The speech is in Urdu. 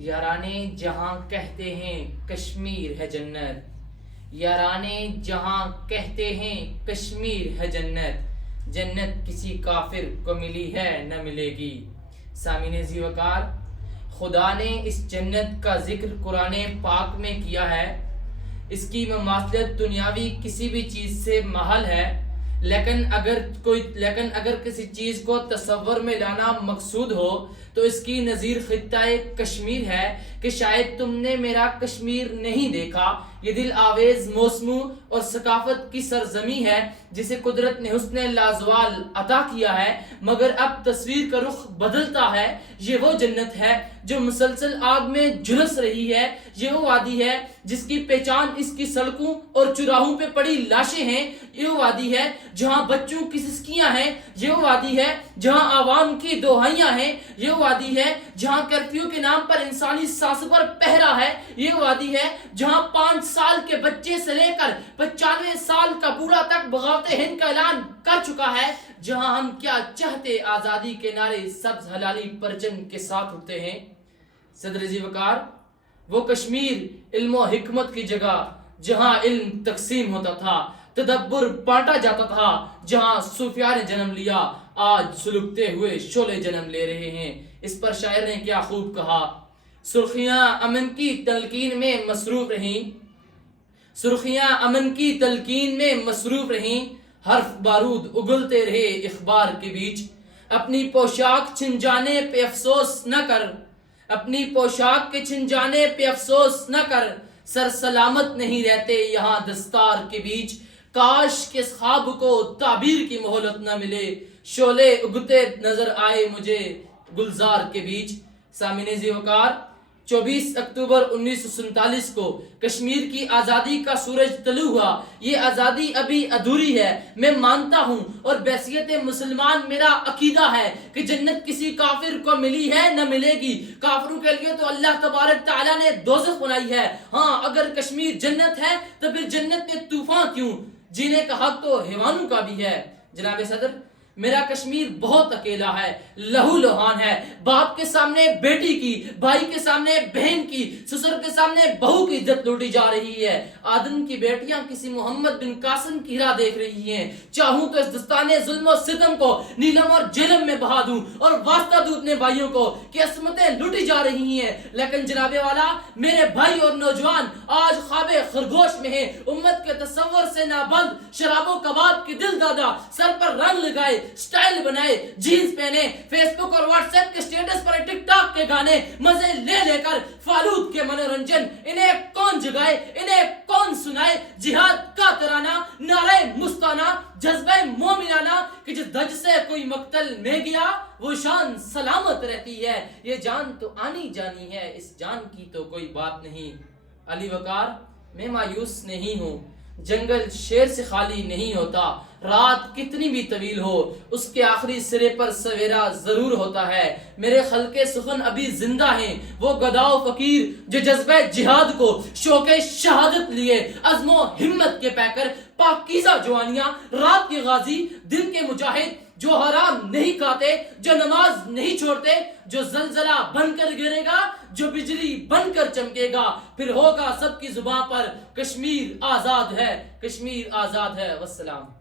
یارانے جہاں کہتے ہیں کشمیر ہے جنت، یارانے جہاں کہتے ہیں کشمیر ہے جنت، جنت کسی کافر کو ملی ہے نہ ملے گی۔ سامعین ذی وقار، خدا نے اس جنت کا ذکر قرآن پاک میں کیا ہے۔ اس کی مماثلت دنیاوی کسی بھی چیز سے محال ہے، لیکن اگر کسی چیز کو تصور میں لانا مقصود ہو تو اس کی نظیر خطہ کشمیر ہے کہ شاید تم نے میرا کشمیر نہیں دیکھا۔ یہ دل آویز موسموں اور ثقافت کی سرزمی ہے جسے قدرت نے حسن لازوال عطا کیا ہے، مگر اب تصویر کا رخ بدلتا ہے۔ یہ وہ جنت ہے جو مسلسل آگ میں جھلس رہی ہے، یہ وہ وادی ہے جس کی پہچان اس کی سڑکوں اور چراہوں پہ پڑی لاشیں ہیں، یہ وہ وادی ہے جہاں بچوں کی سسکیاں ہیں، یہ وہ وادی ہے جہاں عوام کی دہائیاں ہیں، یہ وہ وادی ہے جہاں کرفیو کے نام پر انسانی سانسوں پر پہرا ہے، یہ وہ وادی ہے جہاں 5 سال کے بچے سے لے کر 95 سال کا بوڑھا تک بغاوت ہند کا اعلان کر چکا ہے، جہاں ہم کیا چاہتے آزادی کے نعرے سبز حلالی پرچم کے ساتھ اٹھتے ہیں۔ صدر ذی وقار، وہ کشمیر علم و حکمت کی جگہ جہاں علم تقسیم ہوتا تھا، تدبر بانٹا جاتا تھا، جہاں صوفیاء نے جنم لیا، آج سلگتے ہوئے شعلے جنم لے رہے ہیں۔ اس پر شاعر نے کیا خوب کہا، سرخیاں امن کی تلقین میں مصروف رہیں، سرخیاں امن کی تلقین میں مصروف رہیں، حرف بارود اگلتے رہے اخبار کے بیچ، اپنی پوشاک چھن جانے پہ افسوس نہ کر، اپنی پوشاک کے چھن جانے پہ افسوس نہ کر، سر سلامت نہیں رہتے یہاں دستار کے بیچ، کاش کہ اس خواب کو تعبیر کی مہلت نہ ملے، شعلے اگتے نظر آئے مجھے گلزار کے بیچ۔ سامعین ذی وقار، 24 اکتوبر 1947 کو کشمیر کی آزادی کا سورج طلوع ہوا۔ یہ آزادی ابھی ادھوری ہے، میں مانتا ہوں، اور بحیثیت مسلمان میرا عقیدہ ہے کہ جنت کسی کافر کو ملی ہے نہ ملے گی۔ کافروں کے لیے تو اللہ تبارک تعالیٰ نے دوزخ بنائی ہے۔ ہاں، اگر کشمیر جنت ہے تو پھر جنت میں طوفان کیوں؟ جینے کا حق تو حیوانوں کا بھی ہے۔ جناب صدر، میرا کشمیر بہت اکیلا ہے، لہو لہان ہے، باپ کے سامنے بیٹی کی، بھائی کے سامنے بہن کی، سسر کے سامنے بہو کی عزت لوٹی جا رہی ہے۔ آدم کی بیٹیاں کسی محمد بن قاسم کی راہ دیکھ رہی ہیں۔ چاہوں تو اس دستانے ظلم و ستم کو نیلم اور جہلم میں بہا دوں اور واسطہ دوں اپنے بھائیوں کو کہ عصمتیں لوٹی جا رہی ہیں، لیکن جناب والا، میرے بھائی اور نوجوان آج خواب خرگوش میں ہیں، امت کے تصور سے نابلد، شراب و کباب کی دل دادا، سر پر رنگ لگائے، سٹائل بنائے، جینز پہنے، فیس بک اور واٹس ایپ کے سٹیٹس پر ٹک ٹاک کے گانے مزے لے لے کر فالود کے منورنجن، انہیں کون جگائے، انہیں کون سنائے جہاد کا ترانہ، نعرہ مستانہ، جذبہ مومنانہ کہ جس دھج سے کوئی مقتل میں گیا وہ شان سلامت رہتی ہے۔ یہ جان تو آنی جانی ہے، اس جان کی تو کوئی بات نہیں۔ علی وقار، میں مایوس نہیں ہوں، جنگل شیر سے خالی نہیں ہوتا، رات کتنی بھی طویل ہو اس کے آخری سرے پر سویرا ضرور ہوتا ہے۔ میرے خلق سخن ابھی زندہ ہیں، وہ گدا و فقیر جو جذبہ جہاد کو شوق شہادت لیے عزم و ہمت کے پیکر، پاکیزہ جوانیاں، رات کے غازی، دن کے مجاہد جو حرام نہیں کھاتے، جو نماز نہیں چھوڑتے، جو زلزلہ بن کر گرے گا، جو بجلی بن کر چمکے گا، پھر ہوگا سب کی زباں پر کشمیر آزاد ہے، کشمیر آزاد ہے۔ والسلام۔